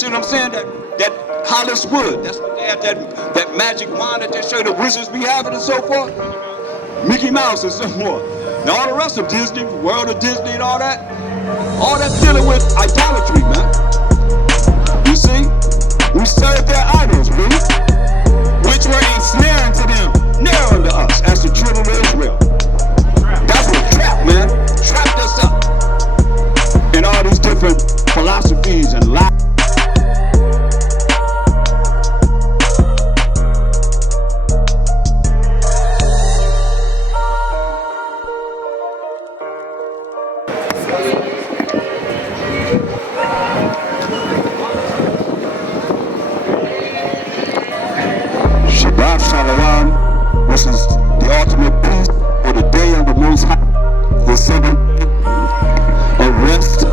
See what I'm saying? That Hollywood, that's what they have, that magic wand that they show the wizards be having and so forth. Mickey Mouse and some more. Now all the rest of Disney, World of Disney and all that's dealing with idolatry, man. You see? We serve their idols, man, which were ensnaring to them, near unto us, as the children of Israel. That's what trapped, man. Trapped us up in all these different philosophies and lies. Shabbat Shalom, which is the ultimate peace for the day of the Most High, the seventh of rest,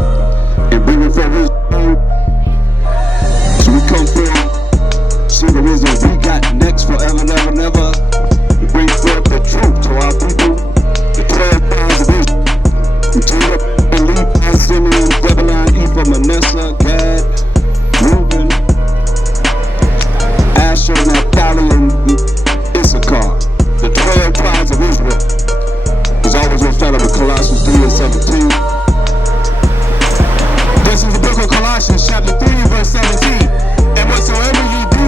and bringing forth His word. So we come from, see the wisdom we got next forever, never, never, to bring forth the truth to our people, the 12 tribes of Israel, Judah, Levi, Simeon, Zebulun, Ephraim, Manasseh, Gad, Reuben, Asher, Naphtali, and Issachar, the 12 tribes of Israel. Is always what's found in Colossians 3 and 17. This is the book of Colossians, chapter 3 and verse 17. And whatsoever ye do,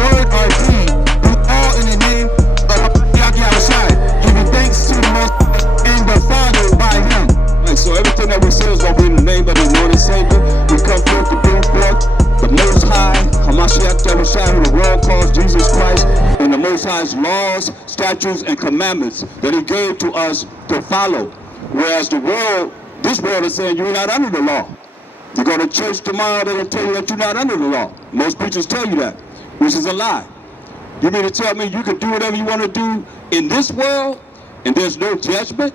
word or deed, do all in the name of Yahweh, giving thanks to the Most High and the Father by Him. Right, so everything that we say is going to be in the name of the Lord and Savior. We come forth to bring forth the Most High, Hamashiach Yahushua, who the world calls Jesus Christ, and the Most High's laws, statutes, and commandments that He gave to us to follow. Whereas this world is saying you're not under the law. You go to church tomorrow, they're going to tell you that you're not under the law. Most preachers tell you that, which is a lie. You mean to tell me you can do whatever you want to do in this world and there's no judgment?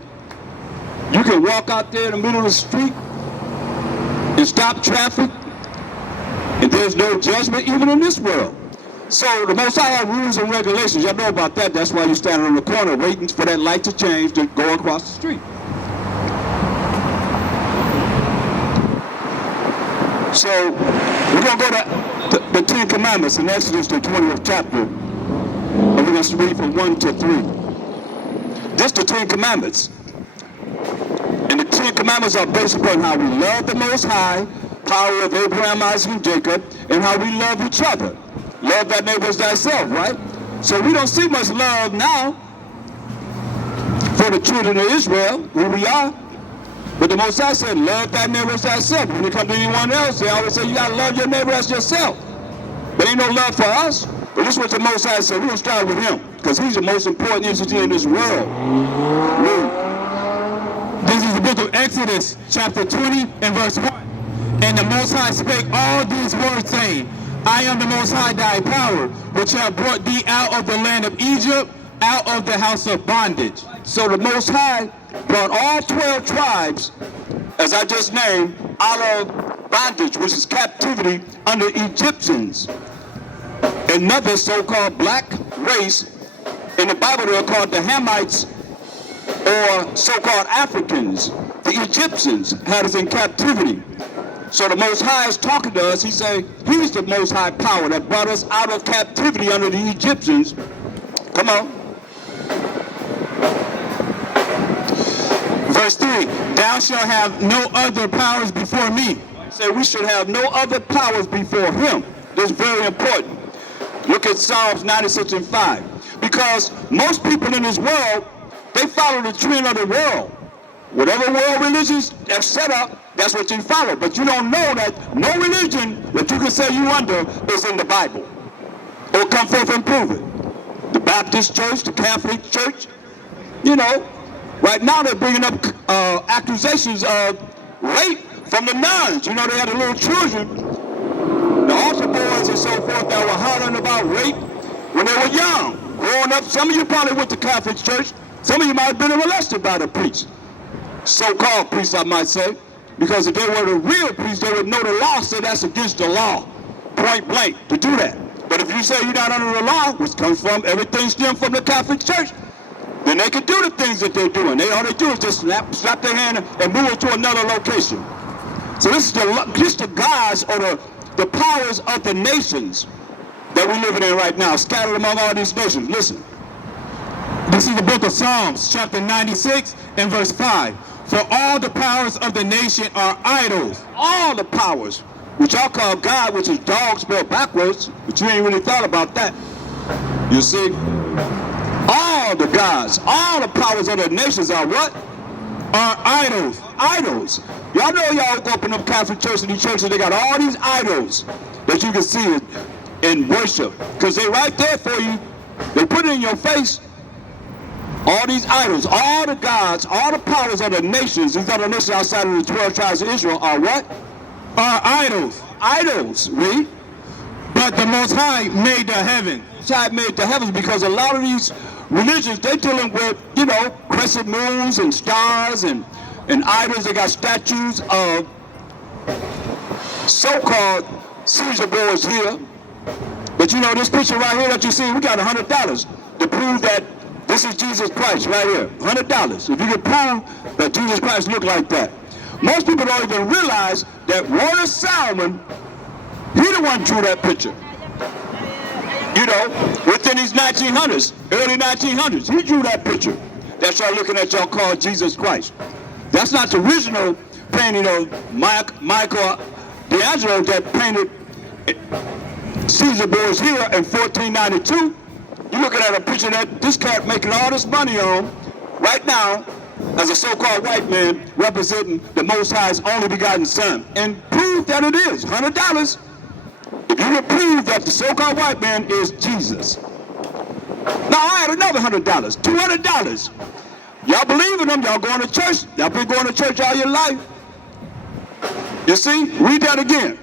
You can walk out there in the middle of the street and stop traffic and there's no judgment even in this world. So the Most High have rules and regulations. Y'all know about that. That's why you're standing on the corner waiting for that light to change to go across the street. So we're going to go to the 10 Commandments in Exodus, the 20th chapter. And we're going to read from 1 to 3. Just the 10 Commandments. And the 10 Commandments are based upon how we love the Most High, power of Abraham, Isaac, and Jacob, and how we love each other. Love thy neighbor as thyself, right? So we don't see much love now for the children of Israel, who we are. But the Most High said, love thy neighbor as thyself. When it comes to anyone else, they always say, you got to love your neighbor as yourself. But ain't no love for us. But this is what the Most High said. We're going to start with Him, because He's the most important entity in this world. This is the book of Exodus, chapter 20 and verse 1. And the Most High spake all these words, saying, I am the Most High thy power, which have brought thee out of the land of Egypt, out of the house of bondage. So the Most High brought all 12 tribes, as I just named, out of bondage, which is captivity under Egyptians. Another so-called black race, in the Bible they're called the Hamites, or so-called Africans. The Egyptians had us in captivity. So the Most High is talking to us. He say, He's the Most High power that brought us out of captivity under the Egyptians. Come on. Verse 3, thou shalt have no other powers before me. Say we should have no other powers before Him. This is very important. Look at Psalms 96 and 5. Because most people in this world, they follow the trend of the world. Whatever world religions have set up, that's what you follow. But you don't know that no religion that you can say you under is in the Bible. Or come forth and prove it. The Baptist church, the Catholic church, you know, right now they're bringing up accusations of rape from the nuns. You know, they had the little children, the altar boys and so forth, that were hollering about rape when they were young. Growing up, some of you probably went to Catholic church. Some of you might have been molested by the priest. So-called priests, I might say. Because if they were the real priests, they would know the law said that's against the law, point blank, to do that. But if you say you're not under the law, which comes from, everything stems from the Catholic Church, then they can do the things that they're doing. All they do is just slap their hand and move to another location. So this is just the guise or the powers of the nations that we're living in right now, scattered among all these nations. Listen. This is the book of Psalms, chapter 96 and verse 5. For all the powers of the nation are idols. All the powers, which y'all call God, which is dog spelled backwards, but you ain't really thought about that. You see? All the gods, all the powers of the nations are what? Are idols. Idols. Y'all know y'all go up in them Catholic churches and these churches, they got all these idols that you can see in worship. Because they right there for you. They put it in your face. All these idols, all the gods, all the powers of the nations, these other nations outside of the 12 tribes of Israel are what? Are idols. Idols, read. But the Most High made the heaven. Most High made the heavens, because a lot of these religions, they're dealing with, crescent moons and stars and idols. They got statues of so-called Caesar boys here. But this picture right here that you see, we got $100 to prove that this is Jesus Christ right here. $100. If you can prove that Jesus Christ looked like that. Most people don't even realize that Warner Salmon, he the one drew that picture. Within these 1900s, early 1900s, he drew that picture that y'all looking at, y'all call Jesus Christ. That's not the original painting of Michael D'Angelo that painted Caesar boys here in 1492. You're looking at a picture that this cat making all this money on right now as a so-called white man representing the Most High's only begotten Son. And prove that it is $100. If you would prove that the so-called white man is Jesus. Now I had another $100, $200. Y'all believe in them, y'all going to church. Y'all been going to church all your life. You see, read that again.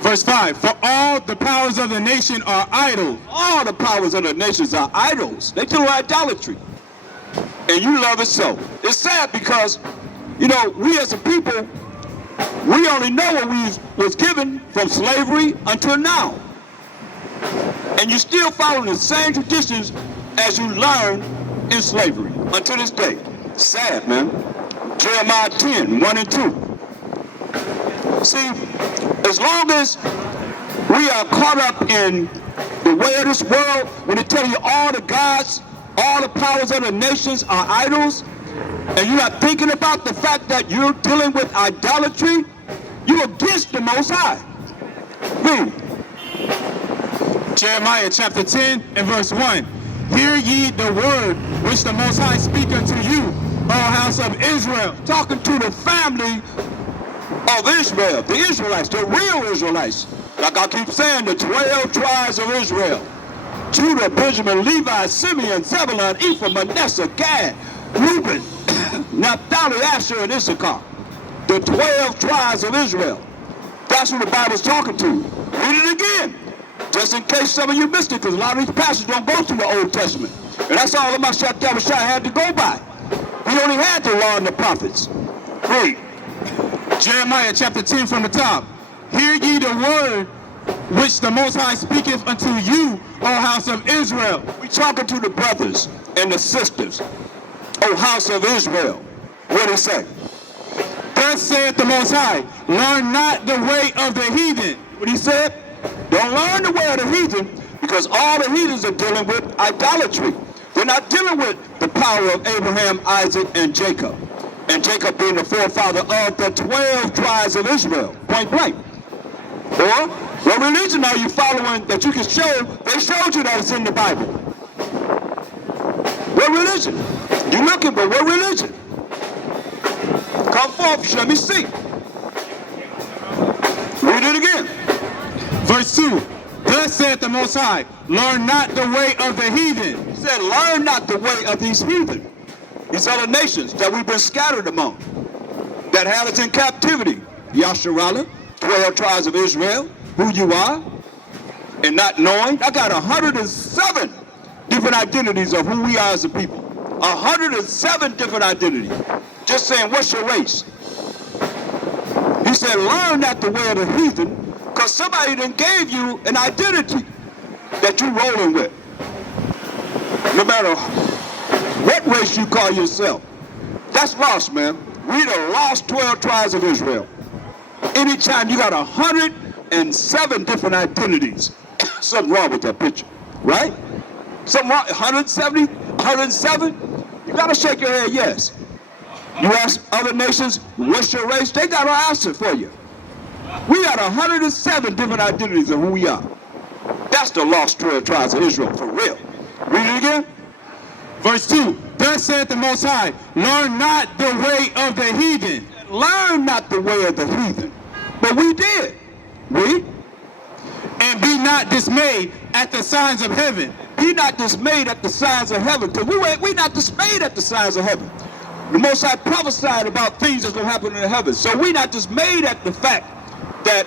Verse 5, for all the powers of the nation are idols. All the powers of the nations are idols. They do idolatry. And you love it so. It's sad because, we as a people, we only know what we was given from slavery until now. And you still follow the same traditions as you learned in slavery until this day. Sad, man. Jeremiah 10, 1 and 2. See, as long as we are caught up in the way of this world, when they tell you all the gods, all the powers of the nations are idols, and you're not thinking about the fact that you're dealing with idolatry, you're against the Most High. Read. Jeremiah chapter 10 and verse 1. Hear ye the word which the Most High speak unto you, O house of Israel. Talking to the family of Israel, the Israelites, the real Israelites. Like I keep saying, the 12 tribes of Israel. Judah, Benjamin, Levi, Simeon, Zebulun, Ephraim, Manasseh, Gad, Reuben, Naphtali, Asher, and Issachar. The 12 tribes of Israel. That's who the Bible's talking to. Read it again, just in case some of you missed it, because a lot of these pastors don't go through the Old Testament. And that's all my Shah had to go by. He only had the law and the prophets. Read. Jeremiah chapter 10 from the top. Hear ye the word which the Most High speaketh unto you, O house of Israel. We talking to the brothers and the sisters, O house of Israel. What did he say? Thus saith the Most High, learn not the way of the heathen. What he said? Don't learn the way of the heathen, because all the heathens are dealing with idolatry. They're not dealing with the power of Abraham, Isaac, and Jacob. And Jacob being the forefather of the 12 tribes of Israel, point blank. Or, what religion are you following that you can show? They showed you that it's in the Bible. What religion? You looking, but what religion? Come forth, let me see. Read it again. Verse 2. Thus saith the Most High, learn not the way of the heathen. He said, learn not the way of these heathen. These other nations that we've been scattered among, that have us in captivity. Yasharallah, 12 tribes of Israel, who you are, and not knowing. I got 107 different identities of who we are as a people. 107 different identities. Just saying, what's your race? He said, learn not the way of the heathen, because somebody done gave you an identity that you're rolling with. No matter what race you call yourself. That's lost, man. We the lost 12 tribes of Israel. Anytime you got 107 107 different identities. Something wrong with that picture, right? Something wrong, 170, 107? You gotta shake your head yes. You ask other nations, what's your race? They got an answer for you. We got 107 different identities of who we are. That's the lost 12 tribes of Israel, for real. Read it again. Verse 2, thus saith the Most High, learn not the way of the heathen. Learn not the way of the heathen. But we did. Read. And be not dismayed at the signs of heaven. Be not dismayed at the signs of heaven. Because we not dismayed at the signs of heaven. The Most High prophesied about things that's going to happen in the heavens. So we not dismayed at the fact that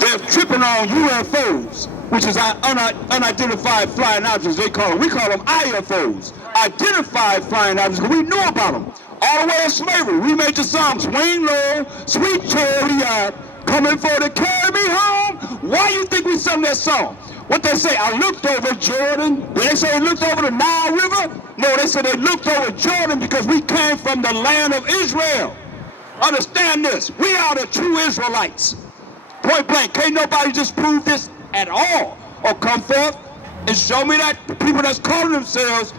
they're tripping on UFOs, which is unidentified flying objects, they call them. We call them IFOs, identified flying objects, because we knew about them. All the way in slavery, we made the song, swing low, sweet chariot, coming for to carry me home. Why you think we sung that song? What they say, I looked over Jordan. Did they say they looked over the Nile River? No, they said they looked over Jordan because we came from the land of Israel. Understand this, we are the true Israelites. Point blank, can't nobody just prove this at all or come forth and show me that the people that's calling themselves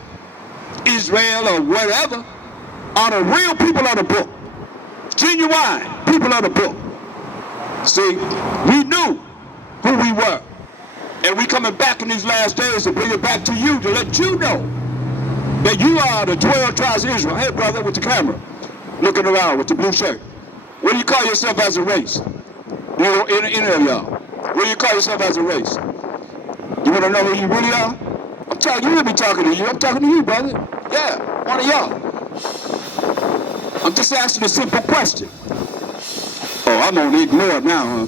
Israel or whatever are the real people of the book. Genuine people of the book. See, we knew who we were. And we coming back in these last days to bring it back to you, to let you know that you are the 12 tribes of Israel. Hey, brother, with the camera, looking around with the blue shirt. What do you call yourself as a race? You know, any of y'all. What do you call yourself as a race? You want to know who you really are? I'm telling you, you'll be talking to you. I'm talking to you, brother. Yeah, one of y'all. I'm just asking a simple question. Oh, I'm on ignore now, huh?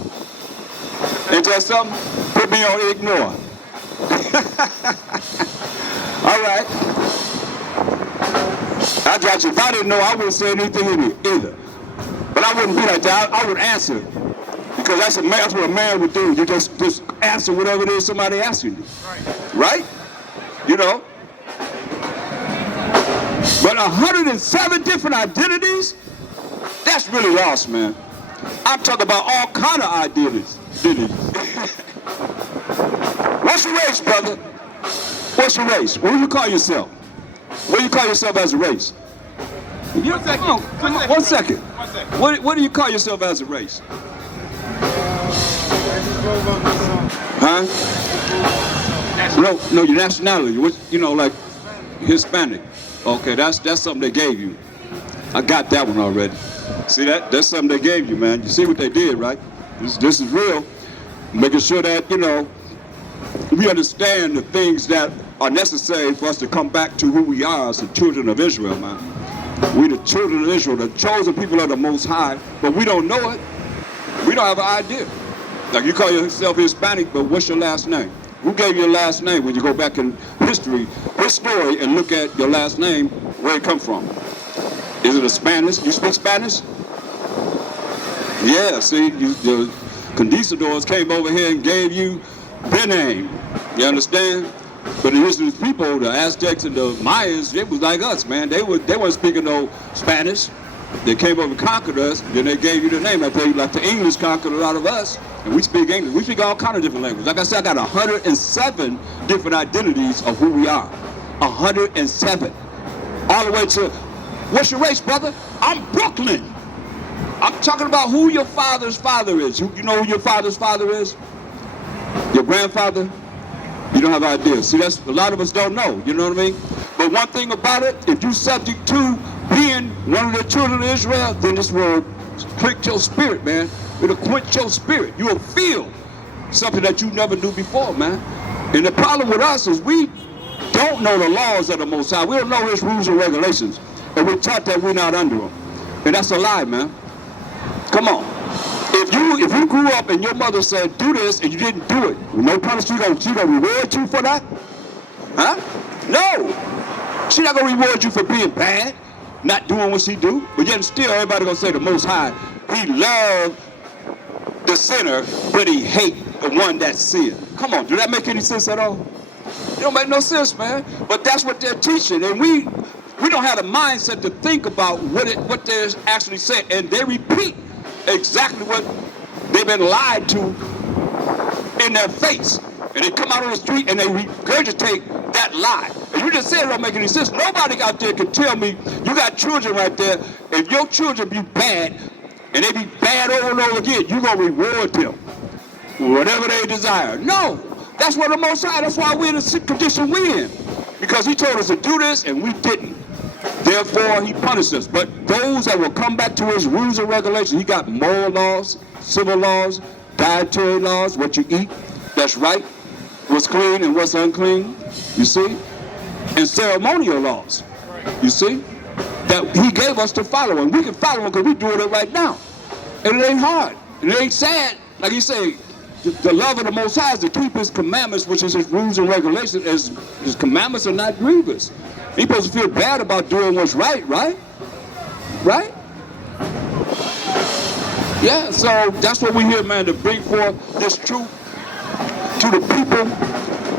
Ain't that something? Put me on ignore. All right. I got you. If I didn't know, I wouldn't say anything either. But I wouldn't be like that. I would answer. Because that's what a man would do. You just answer whatever it is somebody asks you. Right? You know? But 107 different identities? That's really lost, man. I'm talking about all kind of identities. What's your race, brother? What's your race? What do you call yourself? What do you call yourself as a race? One second. What do you call yourself as a race? Huh? No, your nationality. You know, like Hispanic. Okay, that's something they gave you. I got that one already. See that? That's something they gave you, man. You see what they did, right? This is real. Making sure that, you know, we understand the things that are necessary for us to come back to who we are as the children of Israel, man. We the children of Israel, the chosen people of the Most High, but we don't know it. We don't have an idea. Like you call yourself Hispanic, but what's your last name? Who gave you your last name? When you go back in history, his story, and look at your last name, where it come from? Is it a Spanish? You speak Spanish? Yeah, see, the conquistadors came over here and gave you their name. You understand? But the indigenous people, the Aztecs and the Mayas, it was like us, man. They weren't speaking no Spanish. They came over and conquered us, then they gave you the name. Like the English conquered a lot of us, and we speak English. We speak all kind of different languages. Like I said, I got 107 different identities of who we are. 107. All the way to, what's your race, brother? I'm Brooklyn. I'm talking about who your father's father is. You know who your father's father is? Your grandfather? You don't have an idea. See, that's a lot of us don't know. You know what I mean? But one thing about it, if you're subject to being one of the children of Israel, then this will quench your spirit, man. It'll quench your spirit. You'll feel something that you never knew before, man. And the problem with us is we don't know the laws of the Most High. We don't know His rules and regulations. And we're taught that we're not under them. And that's a lie, man. Come on. If you grew up and your mother said, do this, and you didn't do it, no punishment, she gonna reward you for that? Huh? No. She's not gonna reward you for being bad, not doing what she do, but yet still everybody gonna say the Most High, He loved the sinner, but He hate the one that sinned. Come on, do that make any sense at all? It don't make no sense, man. But that's what they're teaching, and we don't have the mindset to think about what they're actually saying, and they repeat exactly what they've been lied to in their face. And they come out on the street and they regurgitate that lie. And you just said it don't make any sense. Nobody out there can tell me, you got children right there, if your children be bad, and they be bad over and over again, you're going to reward them. Whatever they desire. No. That's what the Most High, that's why we're in the condition we're in. Because he told us to do this and we didn't. Therefore, he punished us. But those that will come back to his rules and regulations, he got moral laws, civil laws, dietary laws, what you eat, that's right, what's clean and what's unclean, you see? And ceremonial laws, you see? That he gave us to follow. And we can follow them because we're doing it right now. And it ain't hard. And it ain't sad. Like he say, the love of the Most High is to keep his commandments, which is his rules and regulations, as his commandments are not grievous. He's supposed to feel bad about doing what's right, right? Right? Yeah, so that's what we're here, man, to bring forth this truth to the people,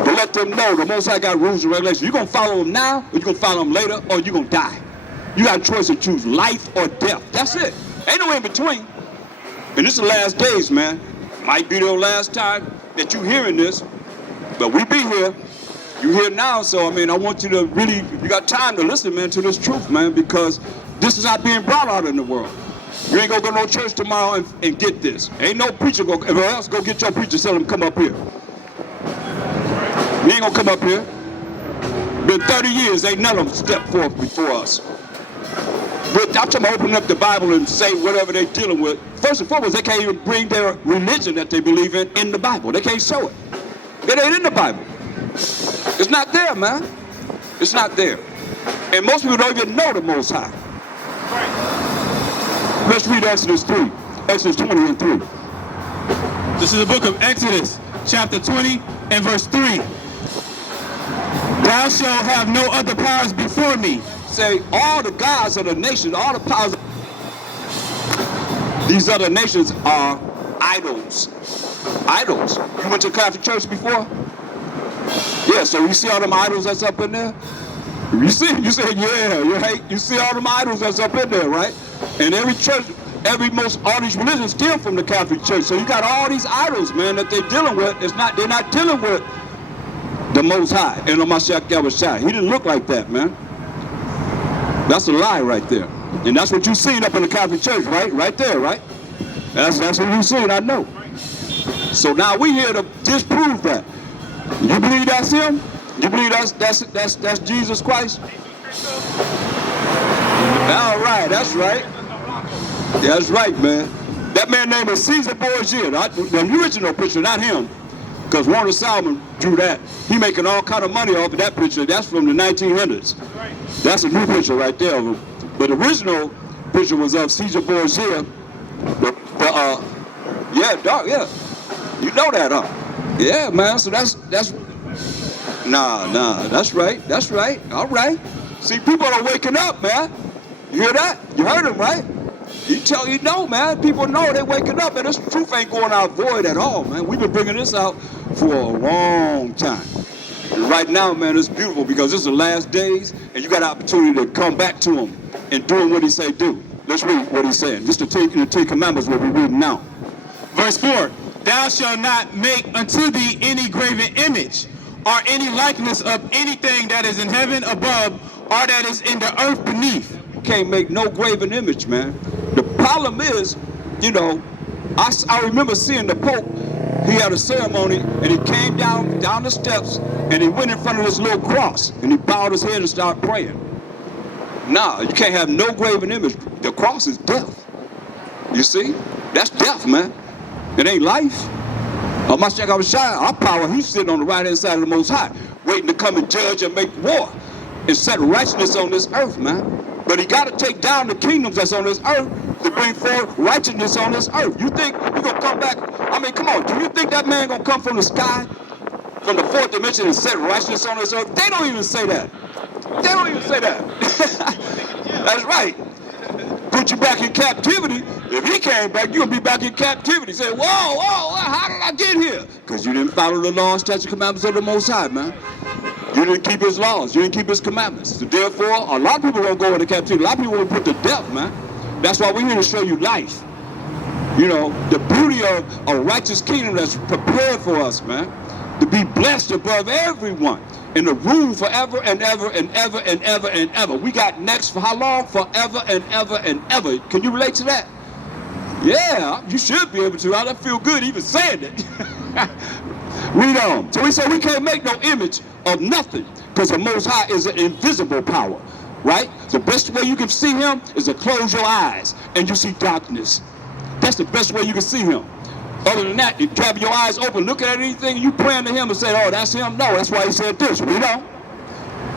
to let them know the Most High got rules and regulations. You're going to follow them now, or you're going to follow them later, or you're going to die. You got a choice to choose life or death. That's it. Ain't no in between. And this is the last days, man. Might be the last time that you hearing this, but we be here. You here now, so I mean, I want you to really, you got time to listen, man, to this truth, man, because this is not being brought out in the world. You ain't gonna go to no church tomorrow and get this. Ain't no preacher go, or else go get your preacher, tell him come up here. He ain't gonna come up here. Been 30 years, ain't none of them stepped forth before us. But I'm talking about opening up the Bible and say whatever they're dealing with. First and foremost, they can't even bring their religion that they believe in the Bible. They can't show it. It ain't in the Bible. It's not there, man. It's not there. And most people don't even know the Most High. Let's read Exodus 3. Exodus 20 and 3. This is the book of Exodus, chapter 20 and verse 3. Thou shalt have no other powers before me. Say, all the gods of the nations, all the powers, these other nations are idols. Idols. You went to Catholic church before? Yeah, so you see all them idols that's up in there? You say, yeah, you see all them idols that's up in there, right? And every church, all these religions steal from the Catholic Church. So you got all these idols, man, that they're dealing with. They're not dealing with the Most High. And He didn't look like that, man. That's a lie right there. And that's what you seen up in the Catholic Church, right? Right there, right? That's what you seen, I know. So now we here to disprove that. You believe that's him? You believe that's Jesus Christ? All right, that's right. That's right, man. That man name is Caesar Borgia. The original picture, not him. Because Warner Salmon drew that. He making all kind of money off of that picture. That's from the 1900s. That's a new picture right there. But the original picture was of Caesar Borgia. Yeah, dog, yeah. You know that, huh? Yeah, man. So that's that's right. That's right. All right. See, people are waking up, man. You hear that? You heard him, right? You know, man. People know they're waking up, and this truth ain't going out void at all, man. We've been bringing this out for a long time. And right now, man, it's beautiful because this is the last days, and you got an opportunity to come back to him and doing what he say do. Let's read what he's saying. Just the Ten Commandments what we're reading now. Verse 4. Thou shalt not make unto thee any graven image, or any likeness of anything that is in heaven above, or that is in the earth beneath. Can't make no graven image, man. The problem is, you know, I remember seeing the Pope. He had a ceremony, and he came down the steps, and he went in front of this little cross, and he bowed his head and started praying. Nah, you can't have no graven image. The cross is death. You see? That's death, man. It ain't life. Our power, he's sitting on the right-hand side of the Most High, waiting to come and judge and make war and set righteousness on this earth, man. But he got to take down the kingdoms that's on this earth to bring forth righteousness on this earth. You think you're going to come back? I mean, come on. Do you think that man going to come from the sky, from the fourth dimension, and set righteousness on this earth? They don't even say that. They don't even say that. That's right. Put you back in captivity. If he came back, you're going to be back in captivity. Say, whoa, how did I get here? Because you didn't follow the laws, statutes, commandments of the Most High, man. You didn't keep his laws. You didn't keep his commandments. So therefore, a lot of people won't go into captivity. A lot of people will put to death, man. That's why we're here to show you life. You know, the beauty of a righteous kingdom that's prepared for us, man. To be blessed above everyone and to rule forever and ever and ever and ever and ever. We got next for how long? Forever and ever and ever. Can you relate to that? Yeah, you should be able to. I don't feel good even saying it. Read on. So we say we can't make no image of nothing because the Most High is an invisible power, right? The best way you can see him is to close your eyes and you see darkness. That's the best way you can see him. Other than that, you have your eyes open, looking at anything, you praying to him and say, oh, that's him? No, that's why he said this. Read on.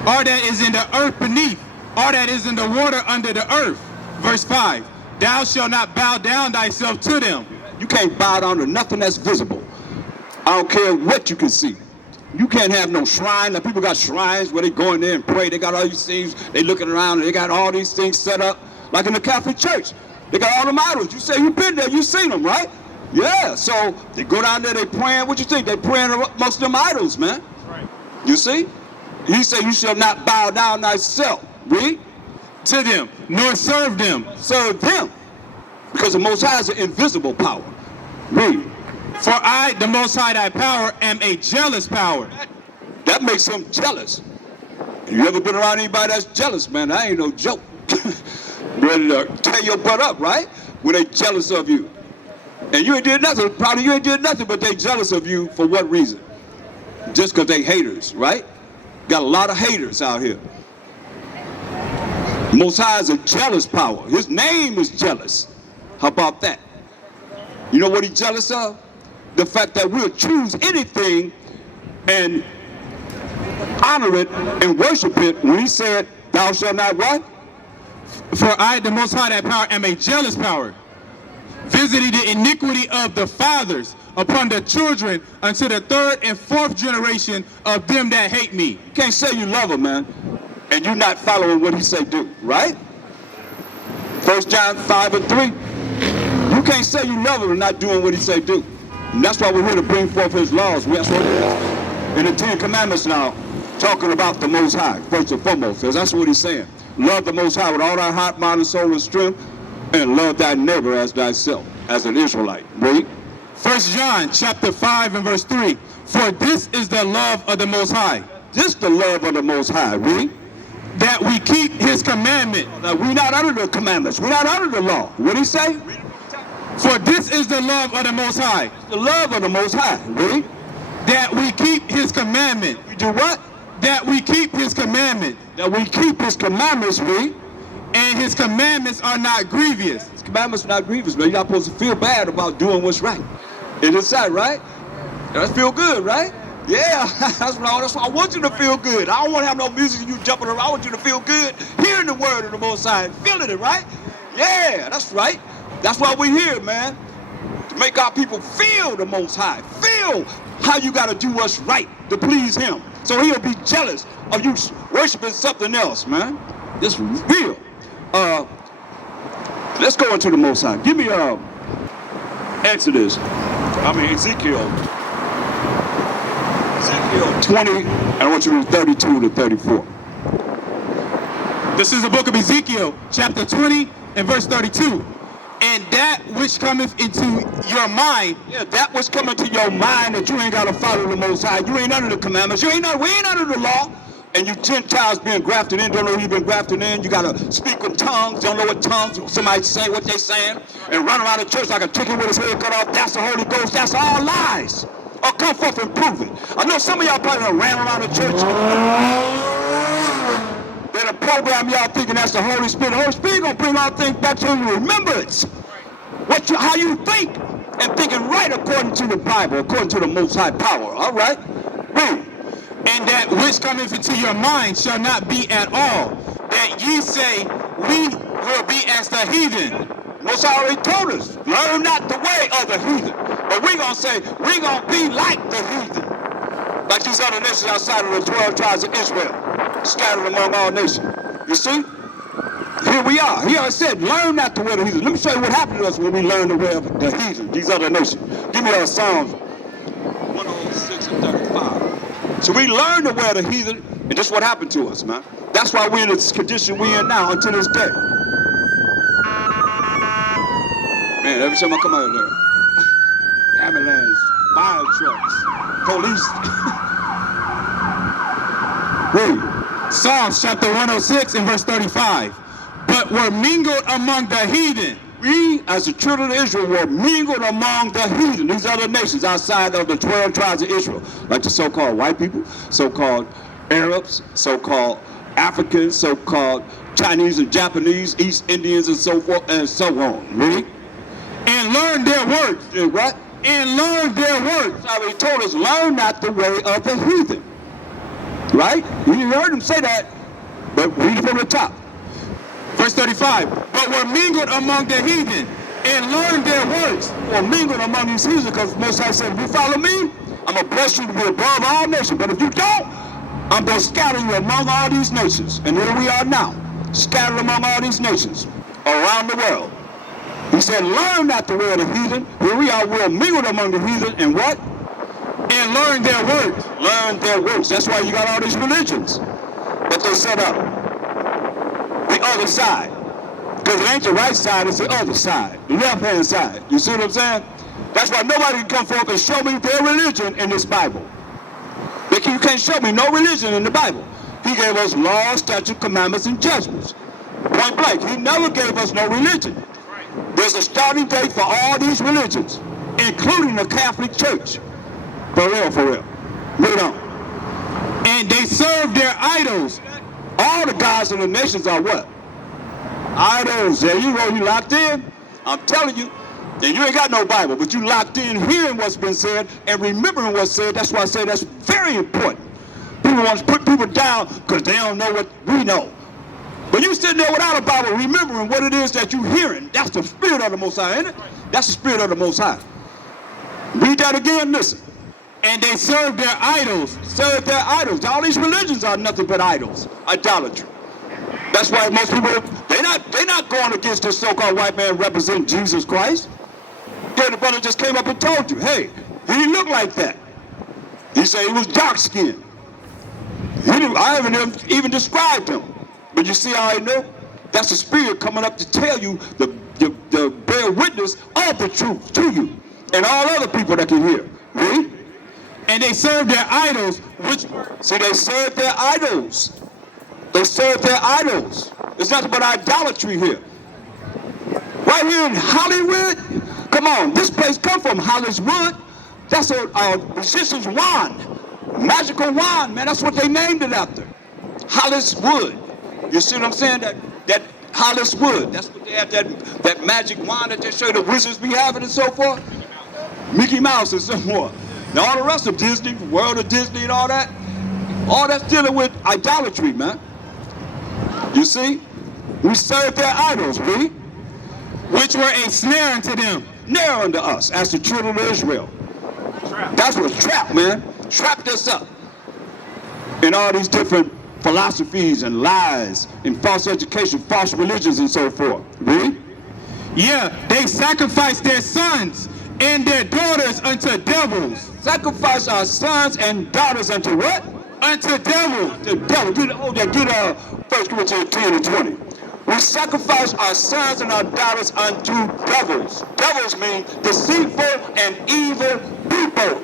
All that is in the earth beneath, all that is in the water under the earth. Verse 5, thou shalt not bow down thyself to them. You can't bow down to nothing that's visible. I don't care what you can see. You can't have no shrine. Now, people got shrines where they go in there and pray. They got all these things. They looking around and they got all these things set up. Like in the Catholic Church. They got all them idols. You say you've been there. You've seen them, right? Yeah. So they go down there. They praying. What you think? They praying amongst them idols, man. Right. You see? He said you shall not bow down thyself. Read. To them, nor serve them. Serve them. Because the Most High is an invisible power. Read. For I, the Most High thy power, am a jealous power. That makes him jealous. You ever been around anybody that's jealous, man? That ain't no joke. Ready to tear your butt up, right? When they jealous of you. And you ain't did nothing. Probably you ain't did nothing, but they jealous of you for what reason? Just because they haters, right? Got a lot of haters out here. Most High is a jealous power. His name is jealous. How about that? You know what he's jealous of? The fact that we'll choose anything and honor it and worship it when he said, thou shalt not what? For I, the Most High thy power, am a jealous power, visiting the iniquity of the fathers upon the children unto the third and fourth generation of them that hate me. You can't say you love him, man, and you're not following what he say do, right? 1 John 5 and 3. You can't say you love him and not doing what he say do. And that's why we're here to bring forth his laws. That's what it is. In the 10 Commandments now, talking about the Most High, first and foremost, because that's what he's saying. Love the Most High with all thy heart, mind, and soul, and strength, and love thy neighbor as thyself, as an Israelite. Read. 1 John chapter 5 and verse 3. For this is the love of the Most High. This the love of the Most High. Read. That we keep his commandment. Now, we're not under the commandments. We're not under the law. What did he say? For this is the love of the Most High. The love of the Most High. Read. That we keep his commandment. We do what? That we keep his commandment. That we keep his commandments. Read. And his commandments are not grievous. His commandments are not grievous, man. You're not supposed to feel bad about doing what's right. It is that, right? That feel good, right? Yeah, that's why I want you to feel good. I don't want to have no music and you jumping around. I want you to feel good hearing the word of the Most High and feeling it, right? Yeah, that's right. That's why we're here, man. To make our people feel the Most High. Feel how you got to do what's right to please him. So he'll be jealous of you worshiping something else, man. It's real. Let's go into the Most High. Give me Ezekiel 20, and I want you to read 32 to 34. This is the book of Ezekiel, chapter 20 and verse 32. And that which cometh into your mind. Yeah, that which coming to your mind that you ain't got to follow the Most High. You ain't under the commandments. We ain't under the law. And you Gentiles being grafted in, don't know you've been grafted in. You got to speak with tongues, don't know what tongues, somebody say what they saying, and run around the church like a chicken with his head cut off. That's the Holy Ghost. That's all lies. Or come forth and prove it. I know some of y'all probably done ran around the church. They're the program y'all thinking that's the Holy Spirit. The Holy Spirit gonna bring all things back to your remembrance. How you think, and thinking right according to the Bible, according to the Most High power. All right? Boom. And that which cometh into your mind shall not be at all, that ye say, we will be as the heathen. Most High already told us, learn not the way of the heathen. But we're going to say, we're going to be like the heathen. Like these other nations outside of the 12 tribes of Israel, scattered among all nations. You see? Here we are. He already said, learn not the way of the heathen. Let me show you what happened to us when we learned the way of the heathen, these other nations. Give me Psalms 106 and 35. So we learned the way of the heathen, and this is what happened to us, man. That's why we're in this condition we're in now until this day. Man, every time I come out of there. ambulance, fire trucks, police. Read. Psalms chapter 106 and verse 35. But were mingled among the heathen. We, as the children of Israel, were mingled among the heathen, these other nations outside of the 12 tribes of Israel, like the so-called white people, so-called Arabs, so-called Africans, so-called Chinese and Japanese, East Indians, and so forth and so on. Read. And learn their works. And what? And learn their works. So he told us, learn not the way of the heathen. Right? You heard him say that, but read it from the top. Verse 35. But were mingled among the heathen and learned their works. Or mingled among these heathens, because Most High said, if you follow me, I'm going to bless you to be above all nations. But if you don't, I'm going to scatter you among all these nations. And here we are now, scattered among all these nations around the world. He said, learn not the way of the heathen. Here we are, we're mingled among the heathen, and what? And learn their works. Learn their works. That's why you got all these religions that they set up. The other side. Because it ain't the right side, it's the other side. The left-hand side. You see what I'm saying? That's why nobody can come forth and show me their religion in this Bible. You can't show me no religion in the Bible. He gave us laws, statutes, commandments, and judgments. Point blank. He never gave us no religion. There's a starting date for all these religions, including the Catholic Church. For real, for real. Read on. And they serve their idols. All the gods of the nations are what? Idols. There you go. You locked in. I'm telling you. And you ain't got no Bible, but you locked in hearing what's been said and remembering what's said. That's why I say that's very important. People want to put people down because they don't know what we know. But you sitting there without a Bible, remembering what it is that you're hearing. That's the Spirit of the Most High, ain't it? That's the Spirit of the Most High. Read that again, listen. And they serve their idols. Serve their idols. All these religions are nothing but idols. Idolatry. That's why most people, they're not going against this so-called white man representing Jesus Christ. Yeah, the brother just came up and told you, hey, he didn't look like that. He said he was dark-skinned. I haven't even described him. But you see how I know? That's the Spirit coming up to tell you, the bear witness of the truth to you. And all other people that can hear. Read. And they serve their idols, which... See, they serve their idols. They serve their idols. There's nothing but idolatry here. Right here in Hollywood, come on, this place come from Hollywood. That's a musician's wand. Magical wand, man, that's what they named it after. Hollywood. You see what I'm saying? That Hollywood. That's what they have, that magic wand that they show the wizards be having and so forth. Mickey Mouse and so forth. And all the rest of Disney, World of Disney and all that's dealing with idolatry, man. You see? We serve their idols, we, which were a snare unto them. Snare unto us, as the children of Israel. That's what trapped, man. Trapped us up in all these different philosophies and lies and false education, false religions and so forth. Read. Yeah, they sacrificed their sons and their daughters unto devils. Sacrifice our sons and daughters unto what? Unto devils. The devil. Get 1 Corinthians 10 and 20. We sacrifice our sons and our daughters unto devils. Devils mean deceitful and evil people.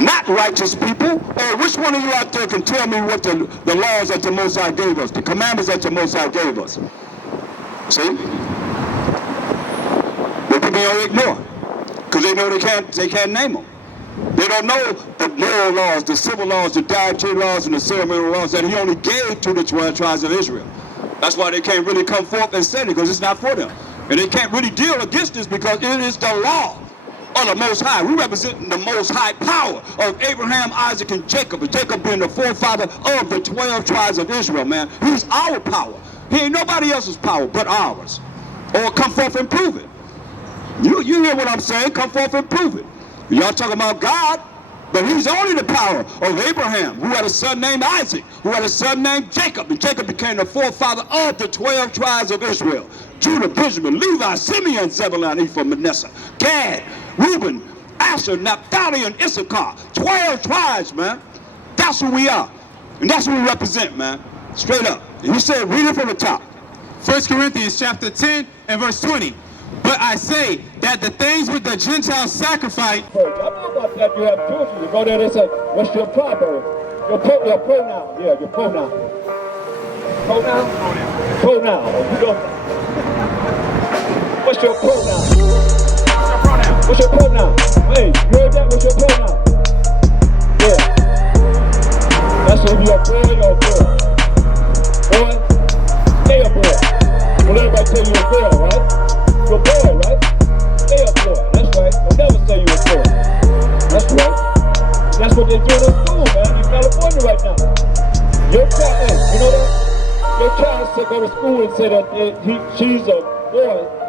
Not righteous people. Or which one of you out there can tell me what the laws that the Most High gave us, the commandments that the Most High gave us? See? But people don't ignore, because they know they can't name them. They don't know the moral laws, the civil laws, the dietary laws, and the ceremonial laws that he only gave to the 12 tribes of Israel. That's why they can't really come forth and say it, because it's not for them. And they can't really deal against this because it is the law of the Most High. We represent the Most High power of Abraham, Isaac, and Jacob. And Jacob being the forefather of the 12 tribes of Israel, man. He's our power. He ain't nobody else's power but ours. Or come forth and prove it. You hear what I'm saying? Come forth and prove it. Y'all talking about God, but he's only the power of Abraham, who had a son named Isaac, who had a son named Jacob, and Jacob became the forefather of the 12 tribes of Israel. Judah, Benjamin, Levi, Simeon, Zebulun, Ephraim, Manasseh, Gad, Reuben, Asher, Naphtali, and Issachar. 12 tribes, man. That's who we are. And that's who we represent, man. Straight up. And he said, read it from the top. 1 Corinthians chapter 10 and verse 20. But I say that the things which the Gentiles sacrifice. I know about that. You have children. You go there and say, what's your proverb? Your pronoun. Yeah, your pronoun. Pronoun? Pronoun. You don't. What's your pronoun? What's your pronoun? Hey, you heard that? What's your pronoun? Yeah. That's if you're a boy or a girl. Boy, stay a boy. Well, everybody tell you a girl, right? You're a boy, right? Stay a boy. That's right. They'll never say you're a girl. That's right. That's what they're doing in school, man, in California right now. Your child, hey, you know that? Your child said go to school and say that she's a boy.